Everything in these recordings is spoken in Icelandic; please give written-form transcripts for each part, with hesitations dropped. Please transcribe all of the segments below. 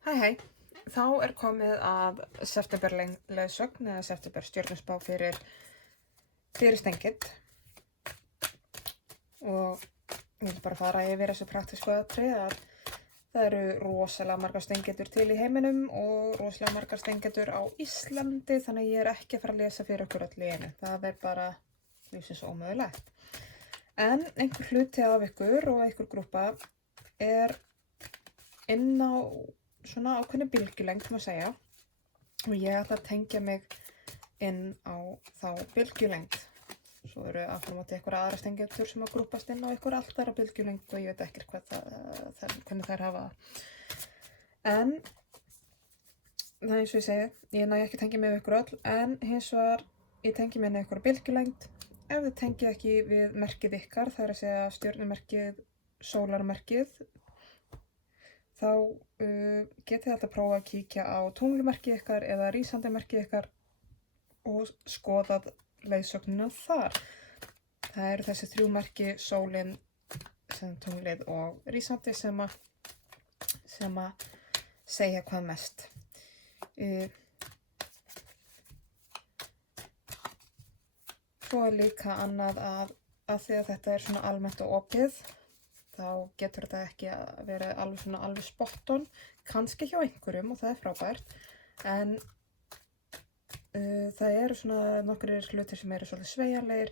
Hæ, þá komið að septemberleiðsögn eða september stjörnuspá fyrir Stengid og ég vil bara fara yfir þessu praktísku atriði að það eru rosalega margar stengidur til í heiminum og rosalega margar stengidur á Íslandi, þannig að ég ekki að fara að lesa fyrir okkur öll í einu. Það bara lífsins ómögulegt. En einhver hluti af ykkur og einhver grúpa inn á svona ákveðna bylgjulengd, má segja, og ég ætla að tengja mig inn á þá bylgjulengd. Svo eru aftur á móti einhverjar aðrar stengidur sem að grúpast inn á einhverja allt aðra bylgjulengd og ég veit ekkert hvernig þær hafa það. En það eins og ég segi, ég næ ekki að tengja mig við ykkur öll, en hins vegar ég tengi mig inn á einhverja bylgjulengd. Ef þið tengið ekki við merkið ykkar, það að segja stjörnumerkið, sólarmerkið, þá getið þið alltaf prófa að kíkja á tunglumerkið ykkar eða rísandi merkið ykkar og skoðað leiðsögnina þar. Það eru þessi 3 merki, sólin, tunglið og rísandi sem að segja hvað mest. Svo líka annað að því að þetta svona almennt og opið, þá getur þetta ekki verið alveg spot on, kannski hjá einhverjum og það frábært, en það eru svona nokkrir hlutir sem eru svolítið sveigjanlegir,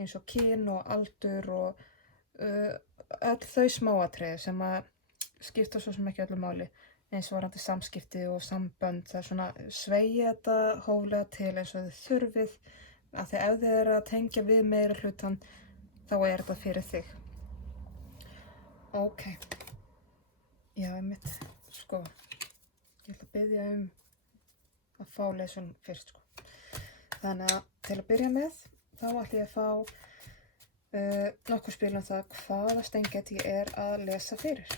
eins og kyn og aldur og öll þau smáatriði sem að skipta svo sem ekki öllu máli, eins varandi samskipti og sambönd. Það svona sveigja þetta hóflega til eins og þið þurfið, af því ef þið að tengja við meira hlutan, þá þetta fyrir þig. Ok, já, einmitt, sko, ég ætla að biðja að fá leiðsögn fyrst, sko. Þannig að til að byrja með, þá ætla ég að fá nokkur spil það hvaða stengið ég að lesa fyrir.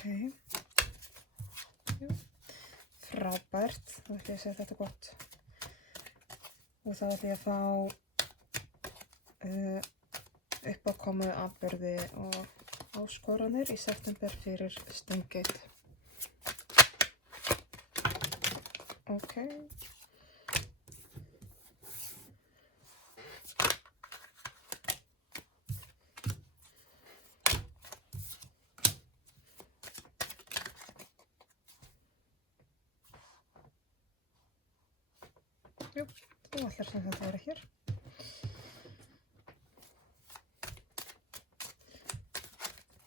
Okay. Frábært, þá ætla ég að segja þetta gott. Og þá ætla ég að fá uppákomu atburði og áskoranir í september fyrir Stengid. Ok. Jú, þú ætlar sem þetta vera hér.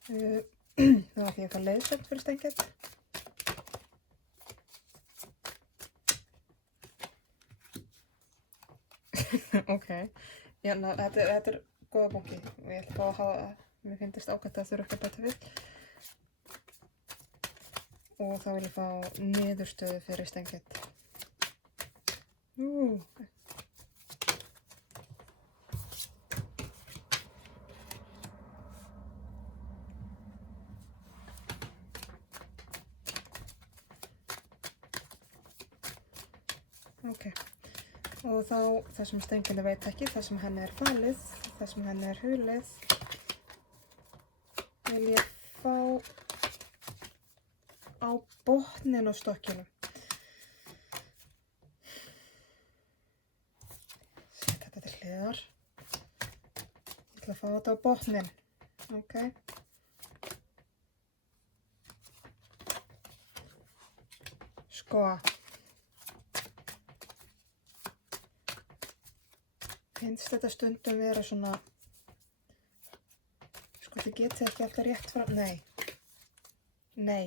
Þá ætla ég að fá leiðsögn fyrir Stengid. Ok, já, þetta góða bunki og ég ætla að hafa, mér finnst ágætt að þurfa ekki að bæta við. Og þá vil ég fá niðurstöðu fyrir Stengid. Ok, og þá það sem Stengid veit ekki, það sem henni falið, það sem henni hulið, vil ég fá á botninn á stokkinu. Sett þetta til hliðar. Ég ætla að fá þetta á botninn. Ok. Sko. Finnst þetta stundum vera svona, sko, þið getið ekki alltaf rétt fram, nei,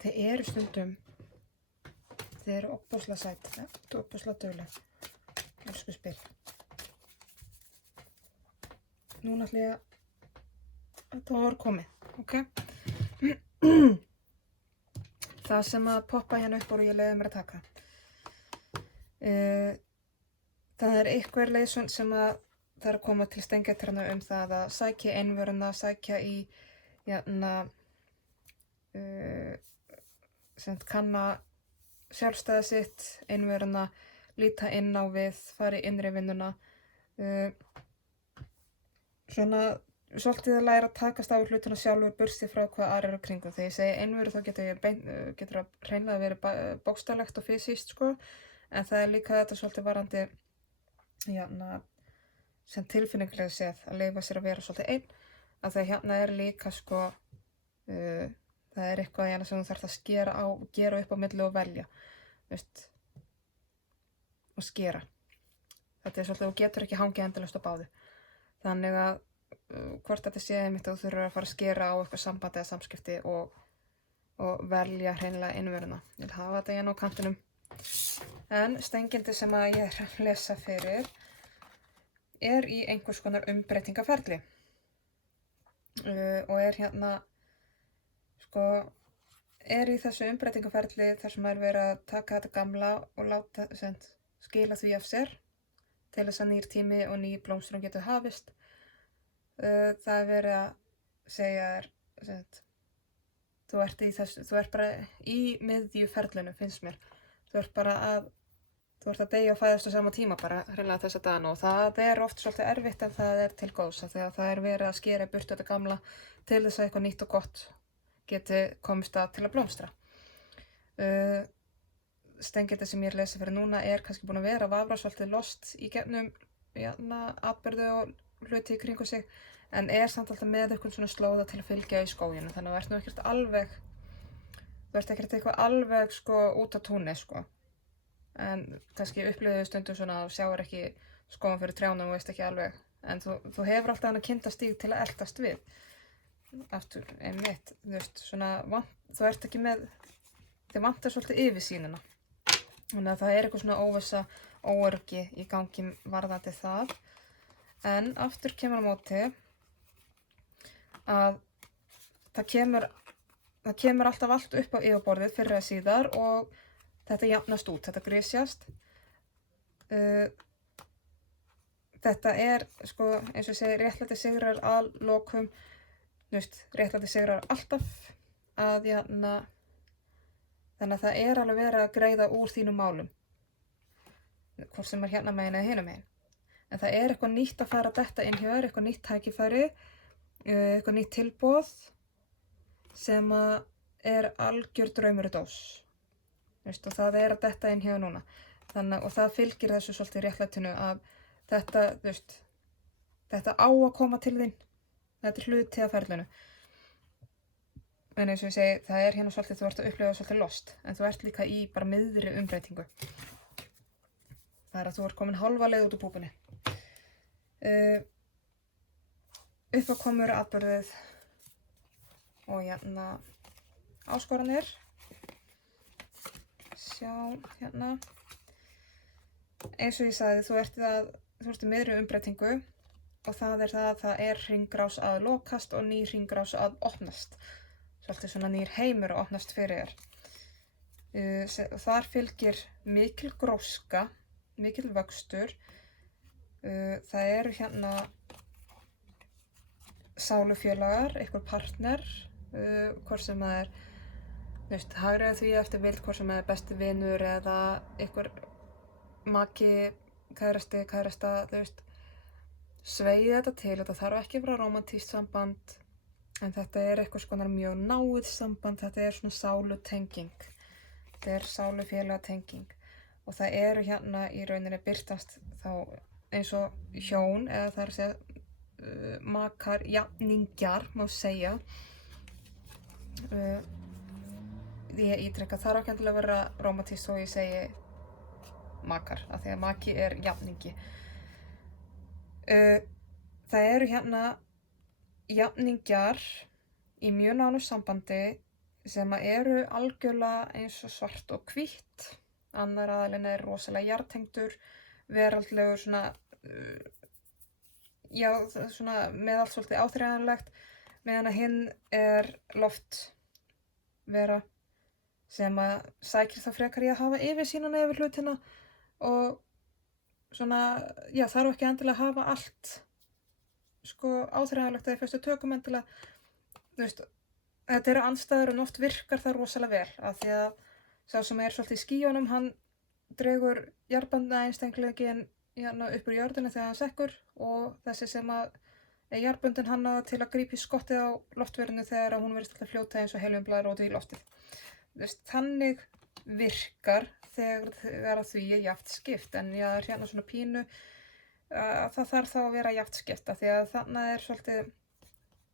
þið eru stundum, þið eru ofboðslega sæt, og ofboðslega dugleg, elsku spil. núna ætla ég að þetta var komið, ok? Það sem að poppa hérna upp og ég leiði mér að taka. Það er einhver leiðsögn sem að það er að koma til steingetrana það að sækja einvöruna, sækja í sem kanna sjálfstæði sitt, einvöruna, líta inn á við, fara í innri vinnuna, svona svolítið að læra að takast á hlutina sjálfur, bursti frá hvað aðrir eru kringum. Þegar ég segi einveru þá getur það hreinlega verið bókstaflegt og fysiskt, sko, en það er líka þetta svolítið varandi sem tilfinninglega séð að leyfa sér að vera svolítið einn, að það hérna er líka, sko, það er eitthvað hérna sem þú þarft að skera á, gera upp á milli og velja, veist, og skera. Þetta er svolítið, þú getur ekki hangið endalaust á báðu. Þannig að hvort þetta sé einmitt að þú þurfur að fara að skera á eitthvað samband eða samskipti og velja hreinlega innveruna. Ég vil hafa þetta hérna á kantinum. En stengindi sem að ég er að lesa fyrir er í einhvers konar umbreytingaferli. Og er hérna, sko, er í þessu umbreytingaferli þar sem er verið að taka þetta gamla og láta skila því af sér til þess að nýr tími og ný blómstrun getur hafist. Það er verið að segja þér, þú ert bara í miðju ferlinu, finnst mér. Þú ert að deyja og fæðast á sama tíma bara hreinlega þessa dagana og það er oft svolítið erfitt en það er til góðs þegar það er verið að skera í burtu þetta gamla til þess að eitthvað nýtt og gott geti komist að til að blómstra. Stengindi sem ég er að lesa fyrir núna er kannski búin að vera að vafra svolítið lost í gegnum atburði og hluti í kringu sig, en er samt alltaf með eitthvað svona slóða til að fylgja í skóginu, þannig að þú ert nú ekkert eitthvað alveg sko út á túnni, sko. En kannski upplifðu stundum svona að sjáir ekki skógan fyrir trjánum og veist ekki alveg, en þú hefur alltaf hann að kynntastíg til að eltast við. Aftur, einmitt, þú veist, svona, þú ert ekki með, þið vantar svolítið yfirsýnina. Þannig að það er eitthvað svona óvissa, óöryggi í gangi varðandi það. En aftur kemur á móti að það kemur alltaf allt upp á yfirborðið fyrr eða síðar og þetta jafnast út, þetta grisjast. Þetta er, sko, eins og ég segi, réttlæti sigrar að lokum, réttlæti sigrar alltaf að þannig að það er alveg verið að greiða úr þínum málum, hvort sem er hérna megin eða hinum megin. En það er eitthvað nýtt að fara detta inn hjá þér, eitthvað nýtt tækifæri, eitthvað nýtt tilboð sem er algjör draumur í dós. Og það er að detta inn hjá þér núna. Og það fylgir þessu svolítið réttlætinu að þetta á að koma til þín. Þetta er hluti af ferlinu. En eins og ég segi, það er hérna svolítið, þú ert að upplifa svolítið lost, en þú ert líka í bara miðri umbreytingu. Það er að þú ert komin hálfa leið út úr púpunni. Uppákomur, atburðið og áskoranir. Sjá hérna. Eins og ég sagði, þú ert í miðri umbreytingu og það er það að það er hringrás að lokast og ný hringrás að opnast. Svolítið svona nýr heimur að opnast fyrir þér. Þar fylgir mikil gróska, mikil vöxtur. Það eru hérna sálufélagar, einhver partner, hvort sem það er, hagræða því eftir vild, hvort sem það er besti vinur eða einhver maki, kærasta, sveigið þetta til, þetta þarf ekki að vera rómantískt samband, en þetta er eitthvað skonar mjög náið samband, þetta er svona sálutenging, þetta er sálufélagatenging og það eru hérna í rauninni birtast þá eins og hjón, eða það er að segja makar, jafningjar, má segja. Ég ítrekka, það þarf ekki endilega að vera rómantískt þó ég segi makar, af því að maki er jafningi. Það eru hérna jafningjar í mjög nánu sambandi sem eru algjörlega eins og svart og hvítt. Annar aðilinn er rosalega jartengdur, veraldlegur svona, já, svona með allt svolítið áþreifanlegt, meðan að hinn er loftvera sem að sækir það frekar í að hafa yfirsýnina yfir hlutina og svona, já, þarf ekki endilega að hafa allt sko áþreifanlegt eða fyrstu tökum endilega, þú veist, þetta eru andstæður en oft virkar það rosalega vel af því að sá sem er svolítið í skýjunum, hann dregur jarðbandaeinstengingin upp úr jörðinu þegar hann sekkur og þessi sem að er jarðbundin hann til að grípa í skottið á loftverinu þegar hún virðist alltaf fljóta eins og heliumblaðar út í loftið. Þannig virkar þegar því er jafnt skipt, en ég er hérna svona pínu að það þarf þá að vera jafnt skipt af því að þannig er svolítið,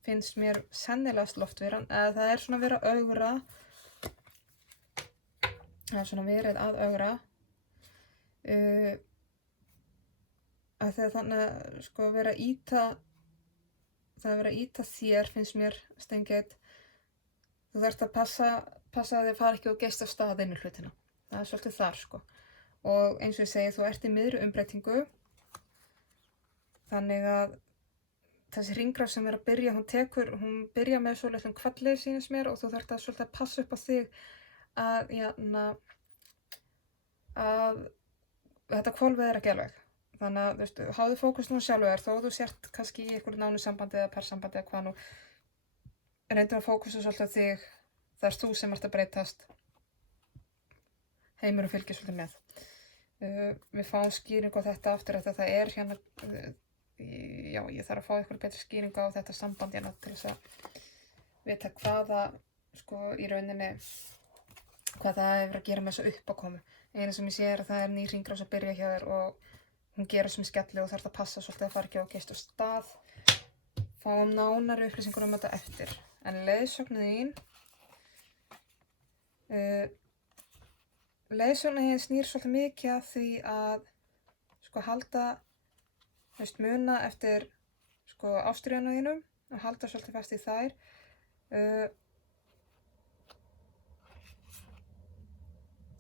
finnst mér sennilegast loftveran, eða það er svona verið að ögra, það er svona verið að ögra að því að þannig sko vera að ýta, það að vera að ýta þér finnst mér Steingate, þú þarft að passa að þið fara ekki og geist af stað inn í hlutina. Það er svolítið þar sko. Og eins og ég segi, þú ert í miðri umbreytingu. Þannig að þessi hringrás sem er að byrja, hún byrja með svo litlum kvalli sýnist mér og þú þarft að svolítið að passa upp á þig að þetta hvolfið er ekki alveg. Þannig að, þú veist, háðu fókus nú sjálfur þó þú sért kannski í einhverju nánu sambandi eða parsambandi eða hvað nú. Reyndu að fókusa svolítið á þig. Það er þú sem ert að breytast. Heimurinn fylgir svolítið með. Við fáum skýringu á þetta aftur að það er hérna, já, ég þarf að fá eitthvað betri skýringu á þetta samband hérna til þess að vita hvaða, sko, í rauninni, hvað það hefur að gera með þessu uppákomu. Einu sem ég sé er að það er ný hringrás að byrja hjá þér og hún gerir sem skelli og þarf að passa svolítið að fara ekki á geist og stað. Fáum nánari upplýsingur um þetta eftir. En leiðsögnin þín, leiðsögnin þín snýr svolítið mikið að því að sko halda, þú veist, muna eftir sko ástríðuna þínum og halda svolítið fast í þær.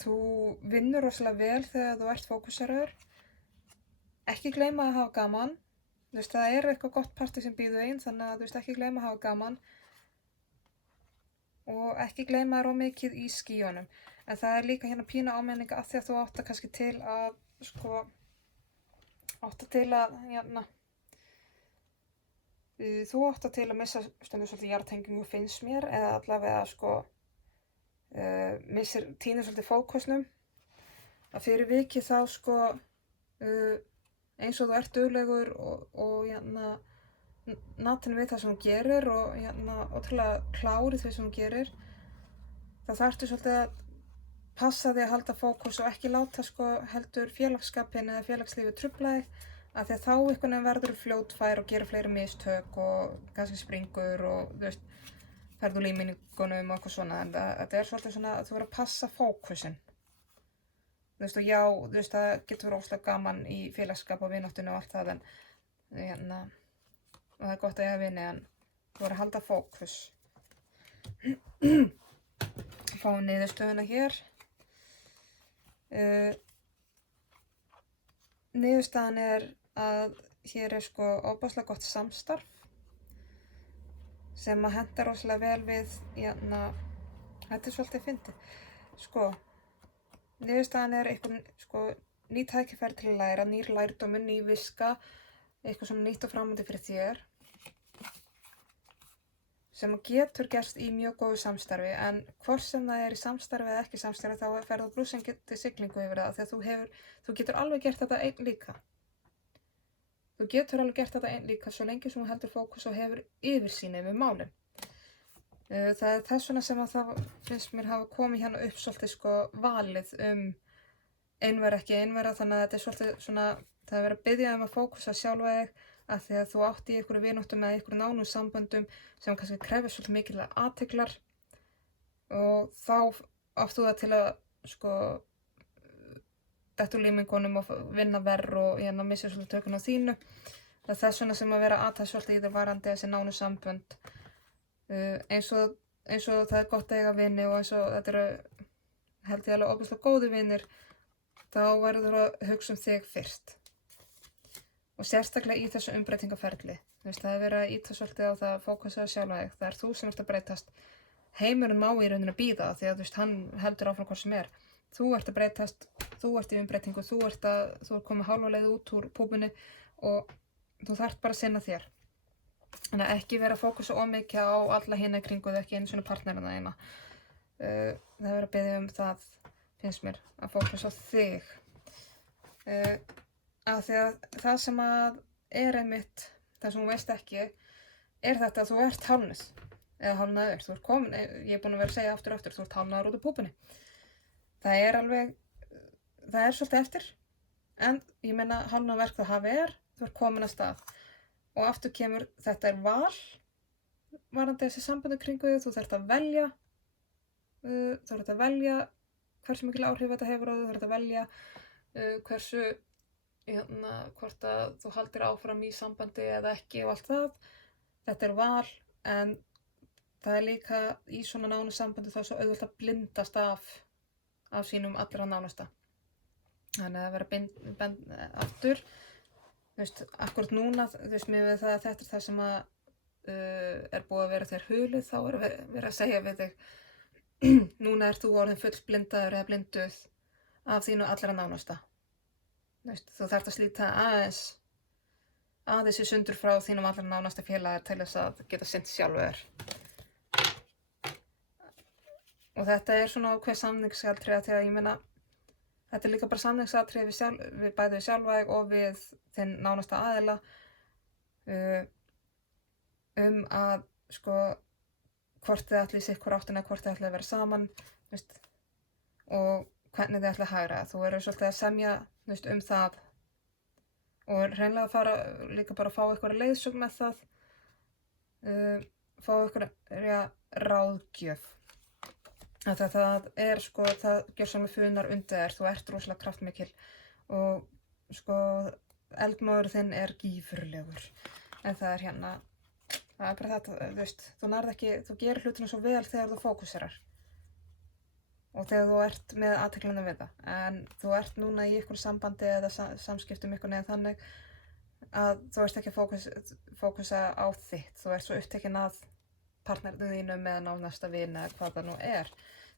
Þú vinnur rosalega vel þegar þú ert fókuseraður. Ekki gleyma að hafa gaman. Þú veist, það er eitthvað gott partí sem býður einn, þannig að þú veist, ekki gleyma að hafa gaman. Og ekki gleyma þér of mikið í skýjunum. En það er líka hérna pínu áminninga af því að þú átt að kannski til að, sko, þú átt að til að missa stundum svolítið jarðtengingu finnst mér, eða allavega, sko, tínir svolítið fókusnum. Að fyrir vikið þá, sko, eins og þú ert duglegur og natin við það sem hún gerir og ótrúlega klárið því sem hún gerir, þá þarftu svolítið að passa því að halda fókus og ekki láta sko heldur félagsskapinn eða félagslífið trufla þig, af því að þá einhvern veginn verður fljótfær og gerir fleiri mistök og kannski springur og þú veist, ferðu líminningunum og eitthvað svona, en þetta er svolítið svona að þú verður að passa fókusinn. Þú veist, og já, þú veist, það getur verið óslega gaman í félagsskap og vináttunni og allt það, en og það er gott að eiga vini, en þú verður að halda fókus. Fáum niðurstöðuna hér. Niðurstaðan er að hér er sko ofboðslega gott samstarf sem að henta rosalega vel við, þetta er svolítið fyndið. Sko, niðurstaðan er eitthvað, sko, ný tækifæri til að læra, nýr lærdómur, ný viska, eitthvað svona nýtt og framandi fyrir þér sem getur gerst í mjög góðu samstarfi, en hvort sem það er í samstarfi eða ekki samstarfi þá ferðu blússandi siglingu yfir það, þegar þú getur alveg gert þetta einn líka. Þú getur alveg gert þetta einn líka svo lengi sem þú heldur fókus og hefur yfirsýn yfir málin. Það er þess vegna sem að það finnst mér hafa komið hérna upp svolítið sko valið einvera ekki einvera, þannig að þetta er svolítið svona, það er verið að biðja að fókusa sjálfa þig af því að þú átt í einhverju vináttum eða einhverju nánum samböndum sem kannski krefur svolítið mikilvæg athyglar og þá átt þú það til að sko detta úr límingunum og vinna verr og missa svolítið tökun á þínu. Það er þess vegna sem að vera aðtæð svolítið í þér varandi þessi nánu sambönd. Eins og það er gott að eiga vini og eins og þetta eru held ég alveg ofboðslega góðir vinir, þá verður þú að hugsa um þig fyrst. Og sérstaklega í þessu umbreytingaferli. Þú veist, það verið að íta svolítið á það að fókusa á sjálfa þig. Það þú sem ert að breytast. Heimurinn má í rauninni bíða því að þú veist, hann heldur áfram hvað sem er. Þú ert að breytast, þú ert í umbreytingu, þú ert komið hálfa leið út úr púpunni og þú þarft bara að sinna þér. Þannig að ekki vera að fókusa of mikið á alla hina í kringu þig, ekki einu svona partnerina þína. Það verið að biðja það, finnst mér, að fókusa á þig. Af því að það sem að er einmitt, það sem þú veist ekki, er þetta að þú ert hálfnuð. Eða hálfnaður, þú ert komin, ég er búin að vera að segja aftur og aftur, þú ert hálfnaður út úr púpunni. Það er svolítið eftir, en ég meina hálfnaverk það hafi þú ert komin að stað. Og aftur kemur, þetta er val, varðandi þessi sambandi kringu þig, þú þarft að velja hversu mikil áhrif þetta hefur á þig, þú þarft að velja hversu, hvort að þú haldir áfram í sambandi eða ekki og allt það. Þetta er val, en það er líka í svona nánu sambandi þá svo auðvitað að blindast af sínum allra nánasta. Þannig að vera aftur, þú veist, akkurat núna, þú veist, mér við það að þetta er það sem að er búið að vera þér hulið, þá er verið að segja við þig, núna ert þú orðin full blindaður eða blinduð af þínu allra nánasta. Þú veist, þú þarft að slíta aðeins í sundur frá þínum allra nánasta félagar til þess að geta sinnt sjálfu þér. Og þetta er svona ákveð samningsatriði því að ég meina, þetta er líka bara samningsatriði við bæði við sjálfa þig og við þinn nánasta aðila að sko hvort þið ætlið í sitt hvor áttina, hvort þið ætlið að vera saman, veist, og hvernig þið ætlið að hagræða. Þú verður svolítið að semja, veist, það og hreinlega að fara líka bara að fá eitthvað leiðsögn með það, fá eitthvað ráðgjöf. Það er sko, það gjörsamlega funar undir þér, þú ert rosalega kraftmikil og sko eldmóður þinn er gífurlegur. En það er hérna, það er bara þetta, þú veist, þú gerir hlutina svo vel þegar þú fókuserar. Og þegar þú ert með athyglinna við það. En þú ert núna í ykkur sambandi eða samskiptum ykkur neðan þannig að þú ert ekki að fókusa á þitt. Þú ert svo upptekinn að partnerinu þínu með nánasta vini eða hvað það nú er.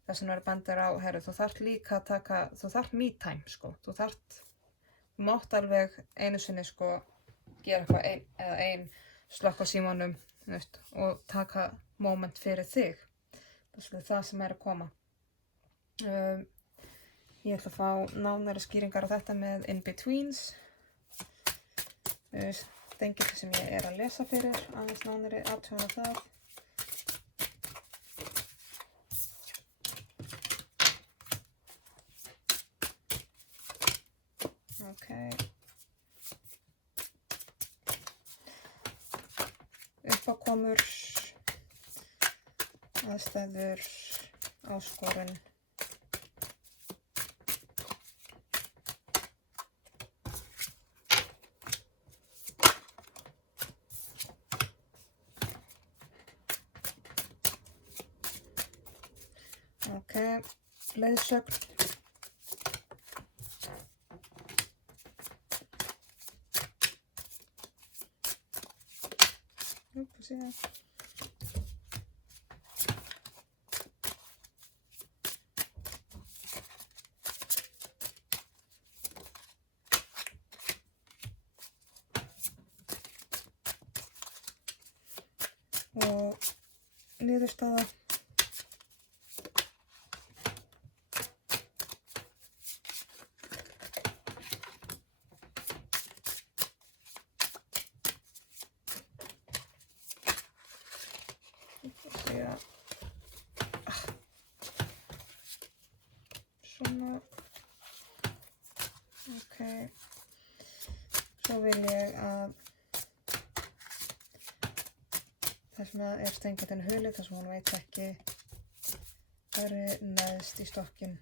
Þess vegna er bendir á, þú þarft líka að þú þarft me time, sko. Þú mátt alveg einu sinni, sko, gera eitthvað ein slökkva á símanum, veist, og taka moment fyrir þig. Það er það sem er að koma. Ég ætla að fá nánari skýringar á þetta með in-betweens. Stengið sem ég er að lesa fyrir, aðeins nánari athugun á það. Uppákomur, aðstæður, áskorun. Leiðsögn. Og niðurstaða. Svona. Svo vil ég að þess vegna er steingetinn hulið, þess að hún veit ekki hvað er neðst í stokkinn.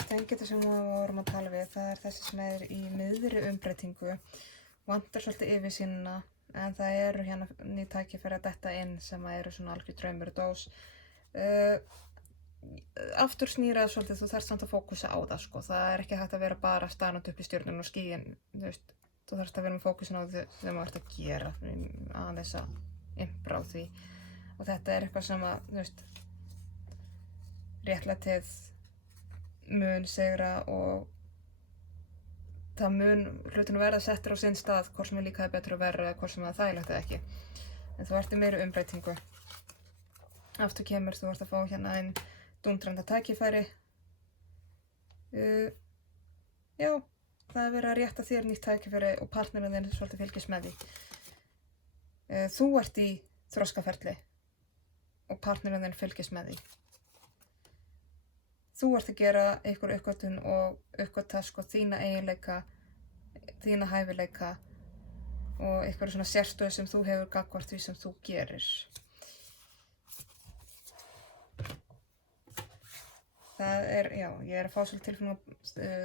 Steingetið sem við vorum að tala við, það er þessi sem er í miðri umbreytingu, vantar svolítið yfirsýnina, en það eru hérna ný tækifæri að detta inn sem eru svona algjör draumur og dós. aftur snýra það svolítið, þú þarft samt að fókusa á það, sko. Það ekki hægt að vera bara starandi upp í stjörnum og skýin, þú þarft að vera með fókusin á því sem þú ert að gera, aðeins að impra á því. Og þetta eitthvað sem að, réttlætið mun sigra og það mun hlutinu verða settur á sinn stað, hvort sem líkaði betur og verra, hvort sem það þægilegt eða ekki. En þú ert í meiri umbreytingu. Aftur kemur, þú ert að fá hérna einn dúndrandi tækifæri. Já, það verið að rétta þér nýtt tækifæri og partnerinn þinn svolítið fylgist með því. Þú ert í þroskaferli og partnerinn þinn fylgist með því. Þú ert að gera einhver uppgötvun og uppgötva sko þína eiginleika, þína hæfileika og einhverju svona sérstöðu sem þú hefur gagnvart því sem þú gerir. Það já, ég að fá svolítið tilfinning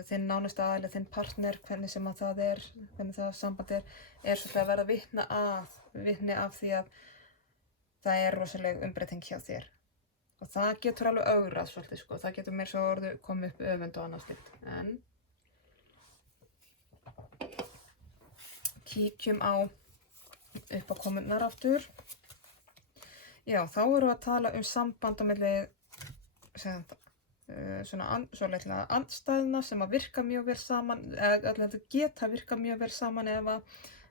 þinn nánasta aðili, þinn partner, hvernig sem að það hvernig það samband svolítið að verða vitni af því að það rosaleg umbreyting hjá þér. Og það getur alveg ögrað svolítið, sko. Það getur meira svo orðið komið upp öfund og annað slíkt. En kíkjum á uppákomurnar aftur. Já, þá erum við að tala um samband á milli svona andstæðna sem að virka mjög vel saman, eða geta virka mjög vel saman ef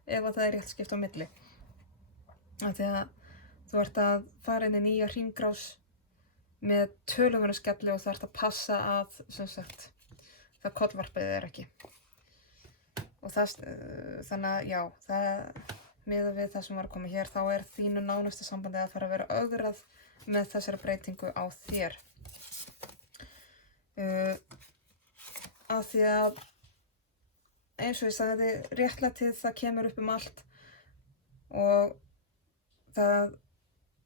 það rétt skipt á milli. Af því að þú ert að fara inn í nýja hringrás með töluverðum skelli og það ert að passa að, sem sagt, það kollvarpið ekki. Og þannig að, já, miðað við það sem var að koma hér, þá þínu nánasta sambandi að fara að vera ögrað með þessari breytingu á þér. Af því að, eins og ég sagði, réttlætið það kemur upp allt og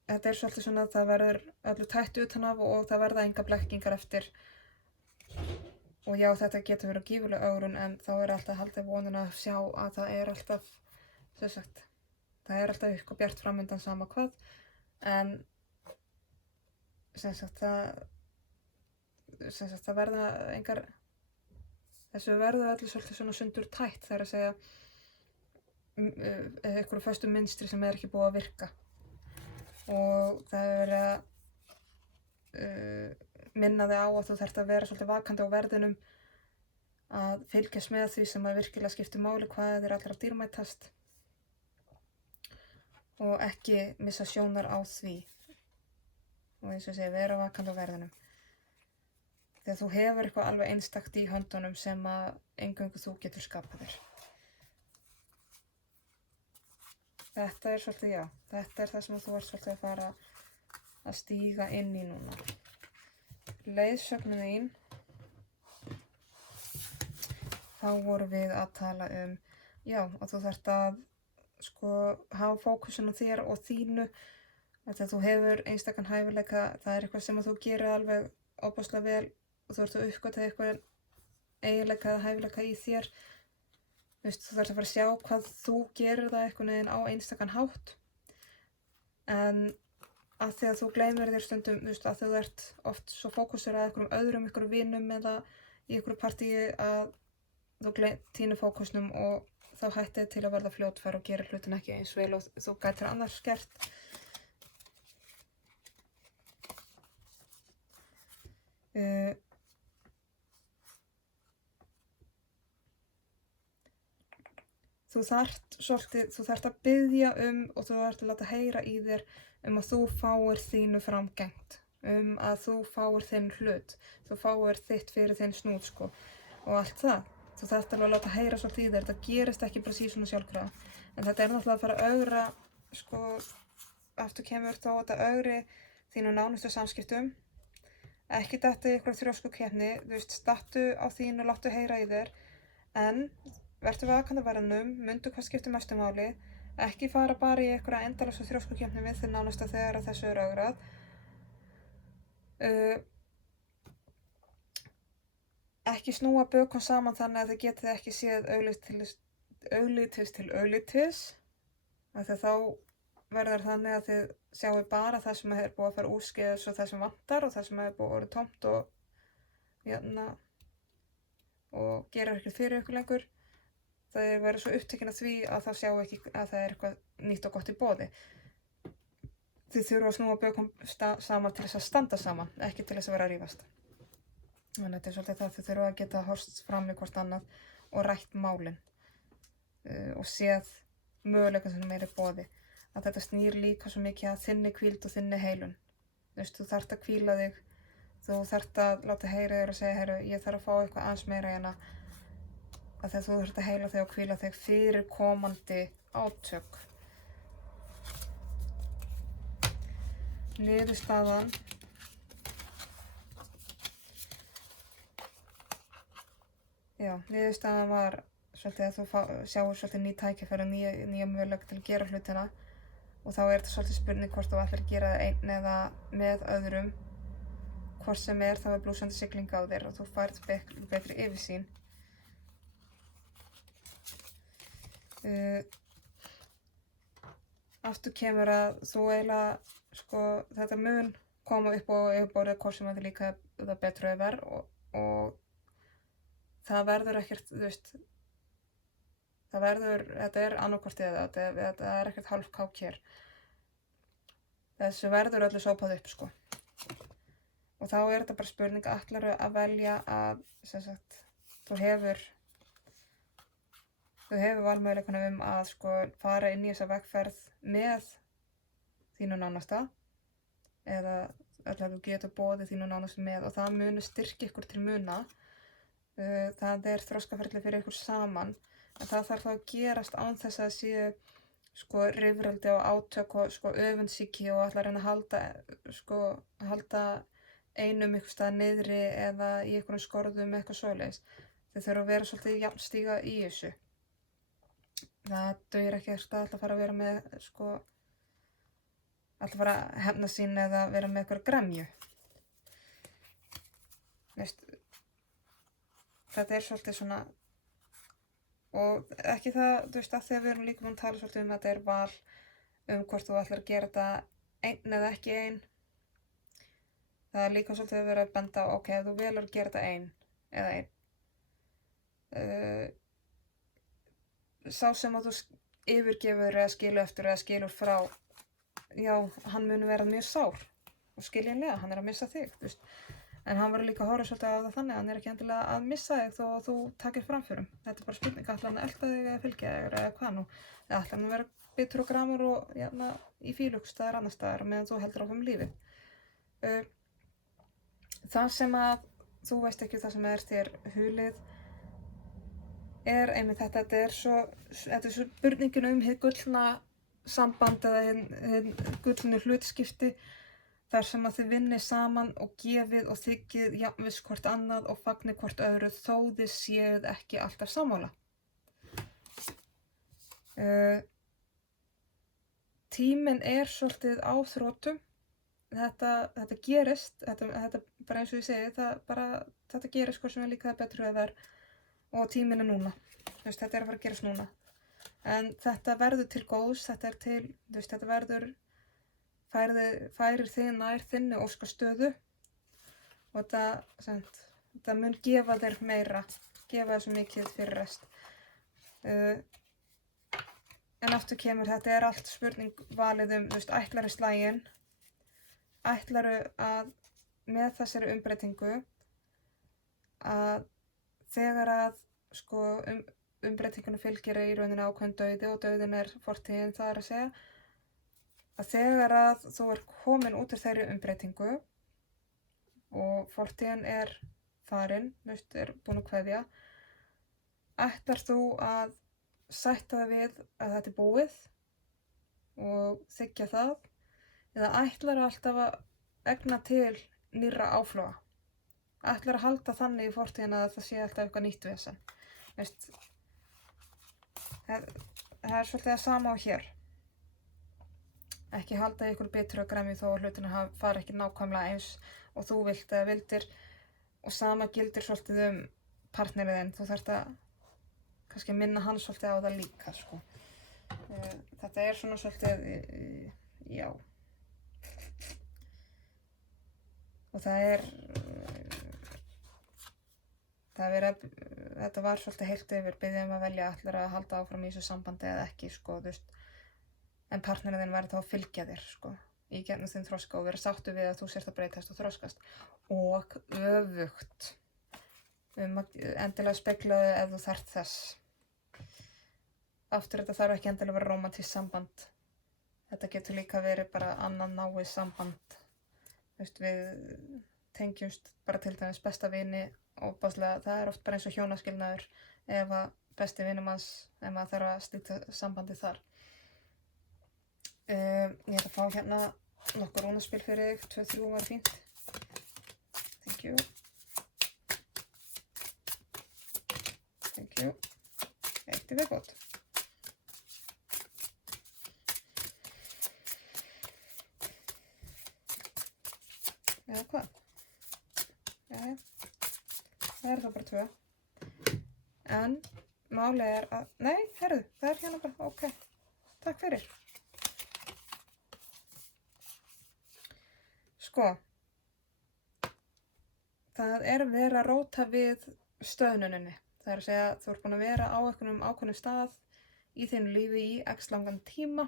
þetta svolítið svona að það verður öllu tætt utan af og það verða enga blekkingar eftir. Og já, þetta getur verið gífurleg ögrun en þá alltaf haldið vonina að sjá að það alltaf, sem sagt, það alltaf ykkur bjart framundan sama hvað. En, sem sagt, það verða engar, þessu verður öllu svolítið svona sundur tætt, það að segja einhverju föstu mynstri sem ekki búið að virka. Og það verið að minna þig á að þú þarft að vera svolítið vakandi á verðinum, að fylgjast með því sem að virkilega skiptir máli, hvað allra dýrmætast og ekki missa sjónar á því. Og eins og ég segi, vera vakandi á verðinum. Þegar þú hefur eitthvað alveg einstakt í höndunum sem að eingöngu þú getur skapað þér. Þetta svolítið, já, þetta það sem þú ert svolítið að fara að stíga inn í núna. Leiðsögnin þín, þá vorum við að tala já, og þú þarft að sko hafa fókusin á þér og þínu, þegar þú hefur einstakann hæfileika, það eitthvað sem að þú gerir alveg óbúslega vel og þú ert að uppgötva eitthvað eiginleika eða hæfileika í þér. Þú þarft að fara að sjá hvað þú gerir það einhvern veginn á einstakann hátt. En að því að þú gleymir þér stundum, að þú ert oft svo fókusur að einhverjum öðrum, einhverjum vinum eða í einhverju partíi að þú týnir fókusnum og þá hættir til að verða fljótfær og gerir hlutin ekki eins vel og þú gætir annars gert. Þú þarft að biðja og þú þarft að láta heyra í þér að þú fáir þínu framgengt, að þú fáir þinn hlut, þú fáir þitt fyrir þinn snúð, sko, og allt það. Þú þarft alveg að láta heyra svolítið í þér, þetta gerist ekki bara síðan svona sjálfkrafa. En þetta náttúrulega að fara að ögra, sko, aftur kemur þó að þetta ögri þínu nánustu samskiptum. Ekki detta í einhverju þrjóskukeppni, stattu á þínu, láttu heyra í þér, en vertu vakandi á verðinum, mundu hvað skiptir mestu máli, ekki fara bara í einhverja endalausa þrjóskukeppni við þinn nánasta þegar þessu ögrað. Ekki snúa bökum saman þannig að þið getið ekki séð auglýtis til auglýtis, af því að þá verður þannig að þið sjáu bara það sem er búið að fara úrskeiðis og það sem vantar og það sem er búið að vera tómt og gerir ekkert fyrir ykkur lengur. Það verður svo upptekin af því að þá sjáu ekki að það er eitthvað nýtt og gott í boði. Þið þurfa að snúa bökum saman til þess að standa saman, ekki til þess að vera að rífast. Þannig að þetta er svolítið það að þið þurfa að geta horfst fram við hvort annað og rætt málin og séð möguleika sem er í boði. Að þetta snýr líka svo mikið að þinni hvíld og þinni heilun. Þú þarft að hvíla þig, þú þarft að láta heyra þér og segja, heyrðu, ég þarf að fá eitthvað aðeins meira hérna. Að þegar þú þarft að heila þig og hvíla þig fyrir komandi átök. Niðurstaðan. Já, niðurstaðan var svolítið að þú sjáir svolítið ný tækifæri og nýja möguleika til að gera hlutina. Og þá er þetta svolítið spurning hvort þú ætlar að gera það einn eða með öðrum. Hvort sem er, þá er blúsandi sigling á þér og þú færð betri yfirsýn. Aftur kemur að þú eiginlega, þetta mun koma upp á yfirborðið hvort sem þetta líka það betra eða verð og það verður ekkert, þetta er annarkvort eða, þetta er ekkert hálfkák hér. Þessu verður öllu sópað upp, Og þá er þetta bara spurning, ætlarðu að velja að, þú hefur valmöguleikann að fara inn í þessa vegferð með þínu nánasta eða að þú getur boðið þínu nánasta með og það muni styrkja ykkur til muna. Það er þroskaferli fyrir ykkur saman en það þarf þá að gerast án þess að séu rifrildi og átök og öfundsýki og ætla að reyna að halda einum einhvers staðar niðri eða í einhverjum skorðum eitthvað svoleiðis. Þið þurfa að vera svolítið jafnstíga í þessu. Það dugir ekkert að alltaf fara að vera með alltaf fara að hefna sín eða vera með eitthvað gremju. Þetta er svolítið svona og ekki það, að þegar við erum líka búin að tala svolítið að þetta er val hvort þú ætlar að gera þetta einn eða ekki einn. Það er líka svolítið að vera að benda á, ef þú velur að gera þetta einn eða einn. Sá sem að þú yfirgefur eða skilur eftir eða skilur frá, já, hann mun vera mjög sár og skiljanlega, hann er að missa þig, En hann verður líka að horfa svolítið á það þannig að hann er ekki endilega að missa þig þó að þú takir framförum. Þetta er bara spurning, ætlar hann að elta þig eða fylgja þig eða hvað nú? Eða ætlar hann að vera bitur og gramur og í fílugsstaðar annars staðar meðan þú heldur áfram lífið. Það sem að þú veist ekki það sem er þér hulið er einmitt þetta, þetta er svo spurningin hið gullna samband eða hið gullnu hlutskipti þar sem að þið vinnið saman og gefið og þiggið jafnvis hvort annað og fagnið hvort öðru þó þið séuð ekki alltaf sammála. Tíminn er svolítið á þrotum. Þetta gerist, þetta bara eins og ég segi, þetta gerist hvort sem er líka betur eða verð og tíminn er núna. Þetta er að fara að gerast núna. En þetta verður til góðs, þetta er til, þetta verður færir þig nær þinni óskastöðu og þetta mun gefa þér meira, gefa þér svo mikið fyrir rest. En aftur kemur, þetta er allt spurning valið ætlarðu slaginn, ætlarðu að með þessari umbreytingu að þegar að umbreytingunum fylgir í rauninni ákveðin dauði og dauðin er fortíðin, það er að segja að þegar að þú er komin út úr þeirri umbreytingu og fortíðin er farin, er búin að kveðja, ætlar þú að sætta það við að þetta er búið og þiggja það eða ætlar alltaf að egna til nýrra áfloga? Ætlar að halda þannig í fortíðina að það sé alltaf eitthvað nýtt vesen? Það er svolítið að sama á hér. Ekki halda ykkur bitur og gremju þó að hlutina fara ekki nákvæmlega eins og þú vilt eða vildir og sama gildir svolítið partnerinn þinn. Þú þarft að kannski minna hann svolítið á það líka, Þetta svona svolítið, já. Og þetta var svolítið heilt yfir, biðja að velja allir að halda áfram í þessu sambandi eða ekki, sko, þú veist. En partnerinn þinn væri þá að fylgja þér, sko, í gegnum þinn þroska og vera sáttur við að þú sért að breytast og þroskast. Og öfugt. Endilega speglaðu ef þú þarft þess. Aftur þetta þarf ekki endilega að vera rómantískt samband. Þetta getur líka verið bara annað náið samband. Þú veist, við tengjumst bara til dæmis besta vini og báslega það oft bara eins og hjónaskilnaður ef að besti vinur manns, ef maður þarf að slíta sambandi þar. Ég ætla að fá hérna nokkur rúnaspil fyrir þig, 2-3 var fínt. Thank you. Thank you. Eitt viðbót. Eða hvað? Jæja. Það þá bara 2. En málið að... Nei, heyrðu, það hérna bara. Ok. Takk fyrir. Sko. Það verið að róta við stöðnuninni. Það að segja þú ert búin að vera á einhvernum ákveðnum stað í þínu lífi í x langan tíma,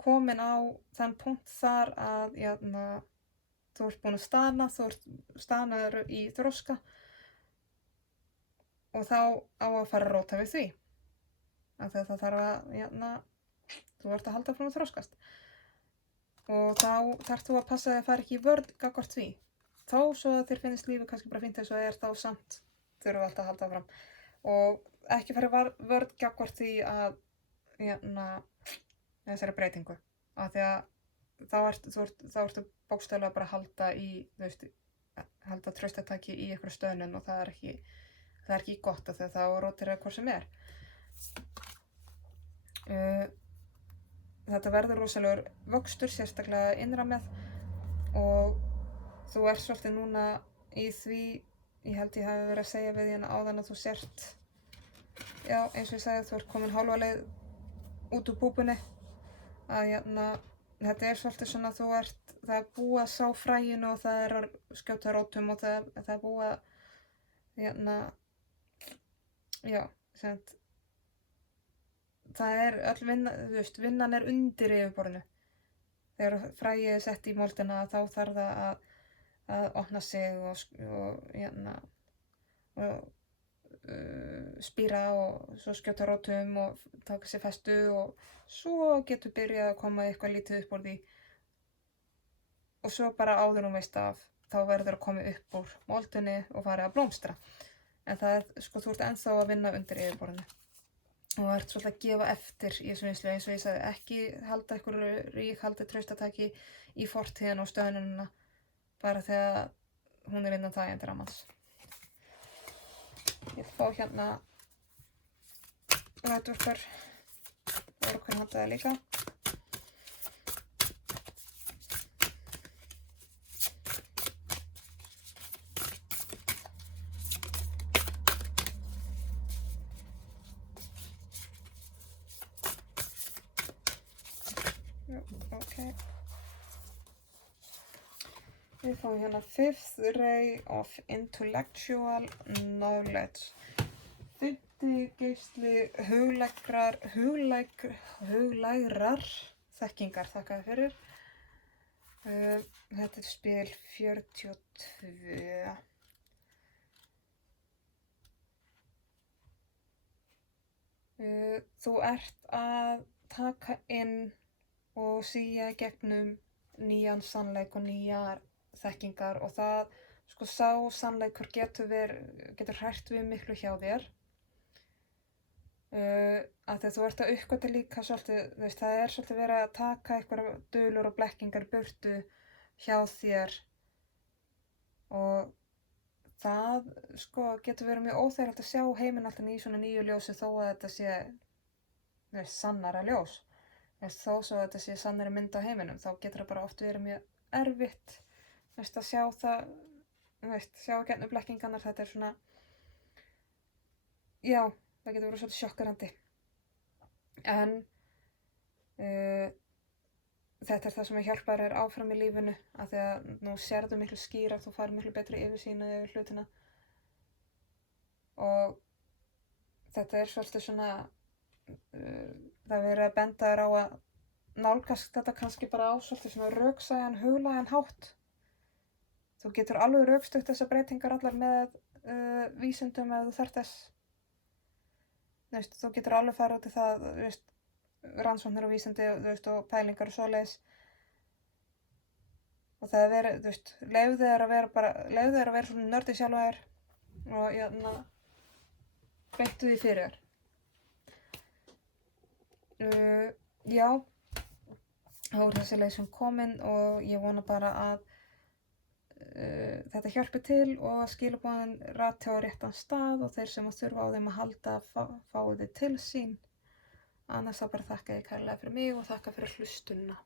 komin á þann punkt þar að þú ert búin að stana, þú ert stanaður í þroska og þá á að fara að róta við því. Af því að það þarf að, þú ert að halda frá að þroskast. Og þá þarft þú að passa þig að fara ekki í vörn gagnvart því. Þó svo að þér finnst lífið kannski bara fínt eins og þá samt þurfum við alltaf að halda fram. Og ekki fara vörn gagnvart því að þessari breytingu. Af því að þá ertu bókstaflega bara að halda í, þú veist, halda traustataki í einhverju stöðnun og það er ekki gott af því að þá rótir það hvort sem er. Þetta verður rosalegur vöxtur, sérstaklega innra með og þú ert svolítið núna í því, ég held ég hafi verið að segja við hérna áðan að þú sért, já eins og ég sagði, þú ert komin hálfa leið út úr búbunni, að þetta svolítið svona það er búið að sá fræinu og það að skjóta rótum og það er búið að, já, sent, það öll vinna, þú veist, vinnan undir yfirborðinu. Þegar fræið sett í moldina þá þarf það að opna sig og spíra og svo skjóta rótum og taka sér festu og svo getur byrjað að koma eitthvað lítið upp úr því og svo bara áður veist af þá verður að koma upp úr moldinni og fara að blómstra. En það sko, þú ert ennþá að vinna undir yfirborðinu og það ert svolítið að gefa eftir í þessu vinnslu eins og ég sagði, ekki halda einhverju ríkhaldi traustataki í fortíðina og stöðnunina bara þegar hún innan þægjandi rammans. Ég fá hérna rætturkar og okkur handa það líka. Okay. Við fáum hérna Fifth Ray of Intellectual Knowledge. 5. geisli huglægrar þekkingar. Þakka þér fyrir. Þetta spil 42. Þú ert að taka inn og síga gegnum nýjan sannleik og nýjar þekkingar og það, sko, sá sannleikur getur hrært við miklu hjá þér. Af því að þú ert að uppgötva líka svolítið, þú veist, það svolítið verið að taka einhverja dulur og blekkingar burtu hjá þér og það, sko, getur verið mjög óþægilegt að sjá heiminn alltaf í svona nýju ljósi þó að þetta sé, þú veist, sannara ljós. Þó svo að þetta sé sannari mynd á heiminum, þá getur það bara oft verið mjög erfitt, þú veist, að sjá það, þú veist, sjá gegnum blekkingarnar, þetta svona, já, það getur verið svolítið sjokkerandi. En Þetta það sem hjálpar þér áfram í lífinu, af því að nú sérðu miklu skýrar, þú fær miklu betri yfirsýn yfir hlutina. Og þetta svolítið svona, það verið að benda þér á að nálgast þetta kannski bara á svolítið svona rökstæðan, huglægan hátt. Þú getur alveg rökstutt þessar breytingar allar með vísindum ef þú þarft þess. Þú getur alveg farið út í það, rannsóknir og vísindi og pælingar og svoleiðis. Og það verið, leyfðu þér að vera svona nördi sjálfa þér og beittu því fyrir þér. Já, þá þessi leið sem komin og ég vona bara að þetta hjálpi til og að skilaboðin rati á réttan stað og þeir sem þurfa á þeim að halda fái þið til sín. Annars þá bara þakka ég kærlega fyrir mig og þakka fyrir hlustunina.